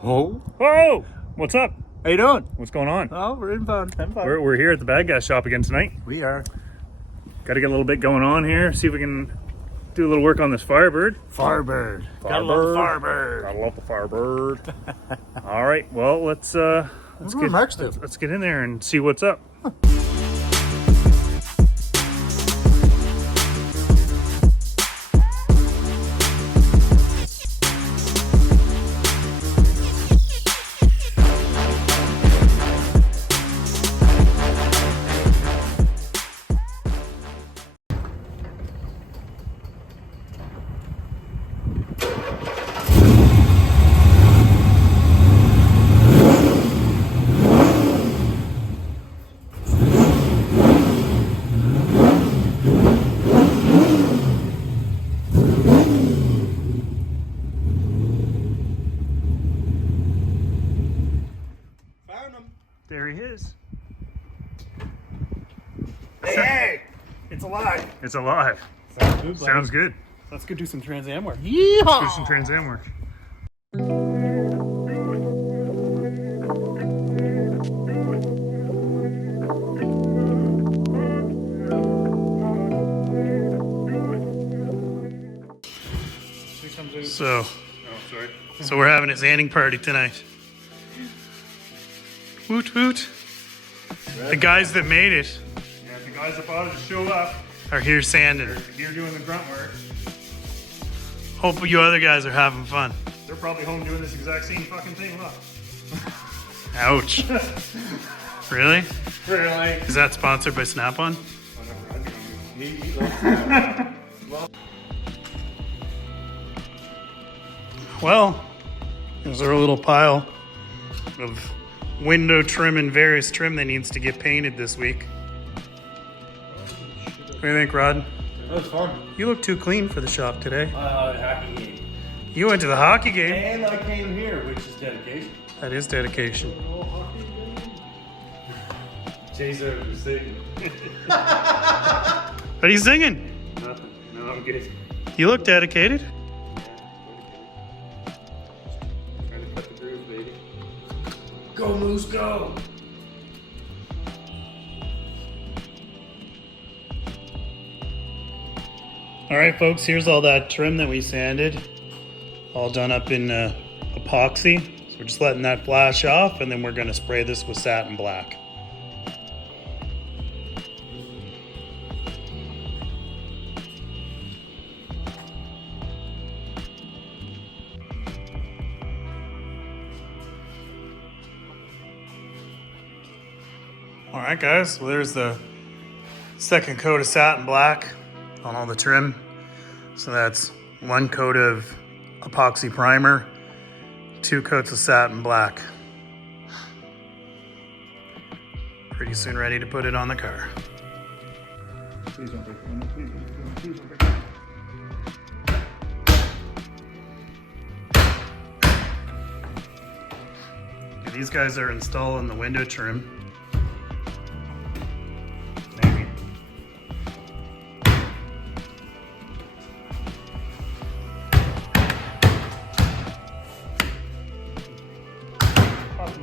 Oh, Whoa! What's up? how you doing? What's going on? Oh, we're in fun. We're here at the BadGas shop again tonight. We are. Got to get a little bit going on here. See if we can do a little work on this Firebird. Firebird. Gotta love the Firebird. Gotta love the Firebird. All right. Well, let's get in there and see what's up. There he is. Hey! It's alive. It's alive. Sounds good. Sounds good. Let's go do some TransAM work. Yeehaw! Let's do some TransAM work. So we're having a sanding party tonight. Woot woot. The guys that made it. Yeah, the guys that bought it to show up are here sanding. They're here doing the grunt work. Hope you other guys are having fun. They're probably home doing this exact same fucking thing. Look. Ouch. Really? Really? Is that sponsored by Snap-on? Well, there's our little pile of window trim and various trim that needs to get painted this week. What do you think, Rod? That was fun. You look too clean for the shop today. Hockey game. You went to the hockey game. And I came here, which is dedication. That is dedication. Jay's over to sing. What are you singing? Nothing. No, I'm good. You look dedicated. Trying to cut the groove, baby. Go, Moose, go! All right, folks, here's all that trim that we sanded. All done up in epoxy. So we're just letting that flash off, and then we're gonna spray this with satin black. All right, guys, well, there's the second coat of satin black on all the trim. So that's one coat of epoxy primer, 2 coats of satin black. Pretty soon ready to put it on the car. Please don't break the window. Please don't break the These guys are installing the window trim.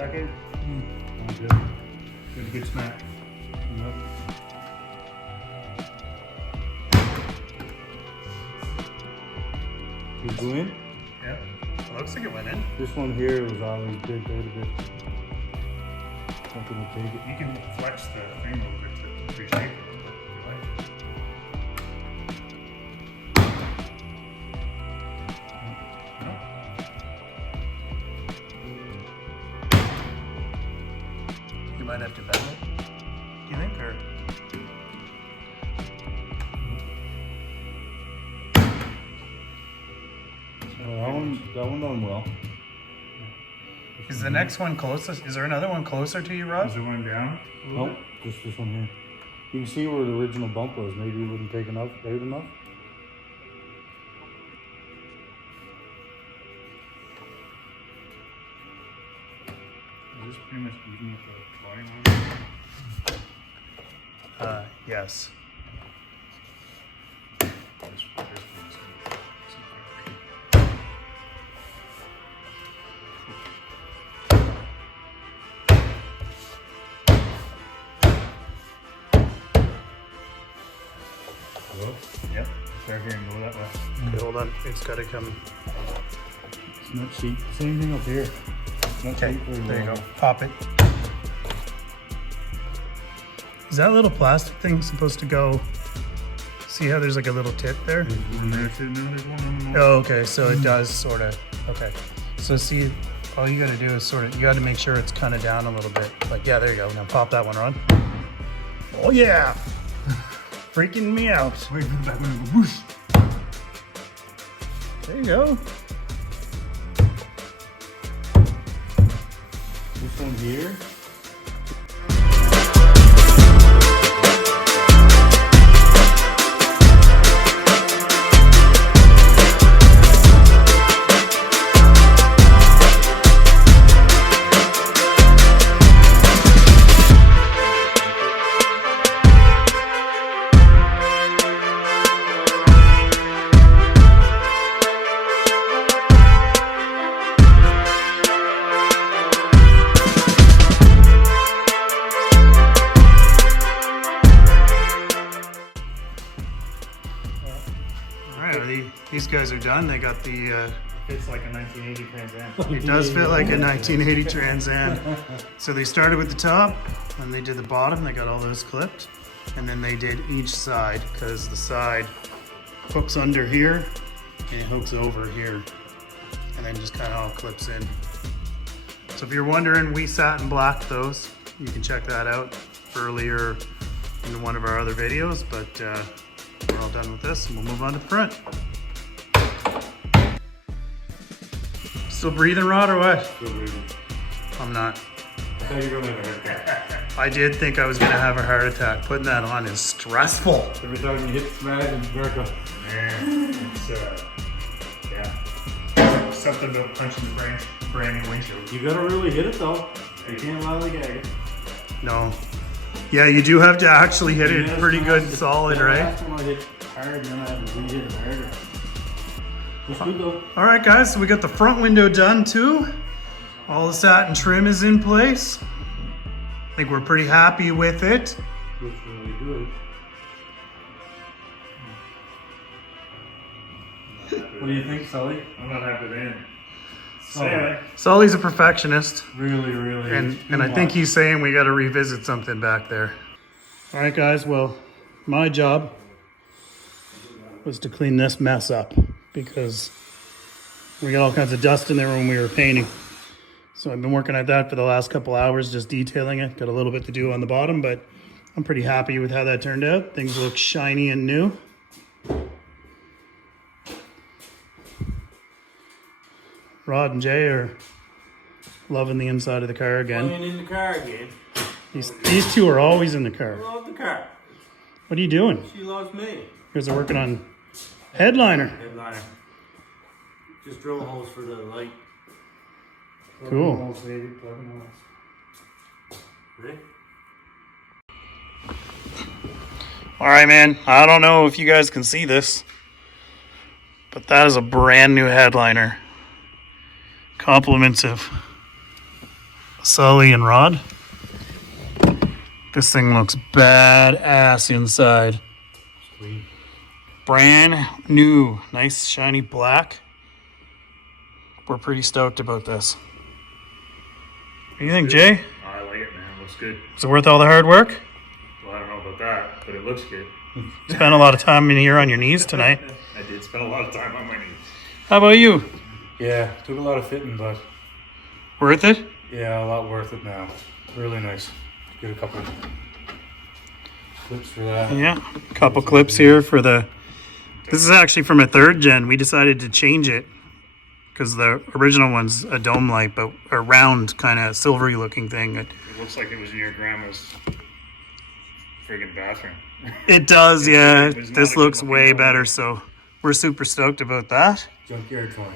back in. Good, good smack. Yep. You go in? Yeah, looks like it went in. This one here was always big out of it. Something to take it. You can flex the frame a little bit to reshape it a little bit if you like. You might have to bend it. Do you think, or? That one done well. Is the next one closest? Is there another one closer to you, Rod? Is there one down? Nope, just this one here. You can see where the original bump was. Maybe it wouldn't take enough, out enough. Is this pretty much even with the volume on? Yes. it's got to come. It's not sheet. Same thing up here. Not Okay, sheet very there you well. go. Pop it. Is that little plastic thing supposed to go? See how there's like a little tip there? One there too. No, there's one on the Oh, okay, so it does sort of. Okay, so see, all you got to do is sort of. You got to make sure it's kind of down a little bit. Like, yeah, there you go. Now pop that one on. Oh yeah, freaking me out. Wait, put it back when it goes whoosh. There you go. This one here. These guys are done. They got the, Fits like a 1980 TransAM. it does fit like a 1980 Trans Am. So they started with the top, and they did the bottom. They got all those clipped. And then they did each side, because the side hooks under here, and it hooks over here. And then just kind of all clips in. So if you're wondering, we satin blacked those. You can check that out earlier in one of our other videos, but we're all done with this, and we'll move on to the front. Still breathing, Rod, or what? Still breathing. I'm not. I thought you were going to have a heart attack. I did think I was gonna have a heart attack. Putting that on is stressful. Every time you hit smash and America. Man, it's yeah. Something about punching the brand new windshield. You gotta really hit it though. You can't lollygag it. No. Yeah, you do have to actually hit it pretty good and solid, right? Last one I hit hard and then I had to re-hit it harder. It's good though. All right, guys, so we got the front window done too. All the satin trim is in place. I think we're pretty happy with it. Looks really good. What do you think, Sully? I'm not happy with anything. Sully. Anyway, Sully's a perfectionist, Really, really. and I think he's saying we got to revisit something back there. All right, guys. Well, my job was to clean this mess up because we got all kinds of dust in there when we were painting. So I've been working at that for the last couple hours, just detailing it. Got a little bit to do on the bottom, but I'm pretty happy with how that turned out. Things look shiny and new. Rod and Jay are loving the inside of the car again. Playing in the car again. These two are always in the car. I love the car. What are you doing? She loves me. You guys are working on headliner. Headliner. Just drill holes for the light. Cool. Ready? All right, man. I don't know if you guys can see this, but that is a brand new headliner. Compliments of Sully and Rod. This thing looks badass inside. Sweet. Brand new. Nice shiny black. We're pretty stoked about this. What do you think, Jay? I like it, man. Looks good. Is it worth all the hard work? Well, I don't know about that, but it looks good. Spent a lot of time in here on your knees tonight. I did spend a lot of time on my knees. How about you? Yeah, took a lot of fitting, but Worth it? yeah, a lot worth it now. Really nice. Get a couple clips for that. Yeah. A couple clips here for the... This is actually from a 3rd gen. We decided to change it because the original one's a dome light, but a round kind of silvery looking thing. It looks like it was in your grandma's friggin' bathroom. It does, yeah. It was not This a good looks looking way dome better, light. so we're super stoked about that. Junkyard toy.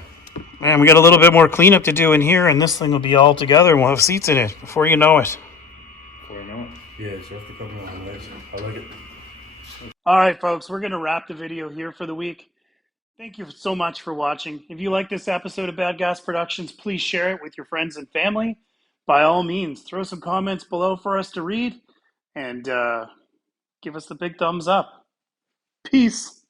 Man, we got a little bit more cleanup to do in here, and this thing will be all together, and we'll have seats in it before you know it. Before I know it. Yeah, it's just a couple of the legs. I like it. All right, folks, we're going to wrap the video here for the week. Thank you so much for watching. If you like this episode of BadGas Productions, please share it with your friends and family. By all means, throw some comments below for us to read, and give us the big thumbs up. Peace.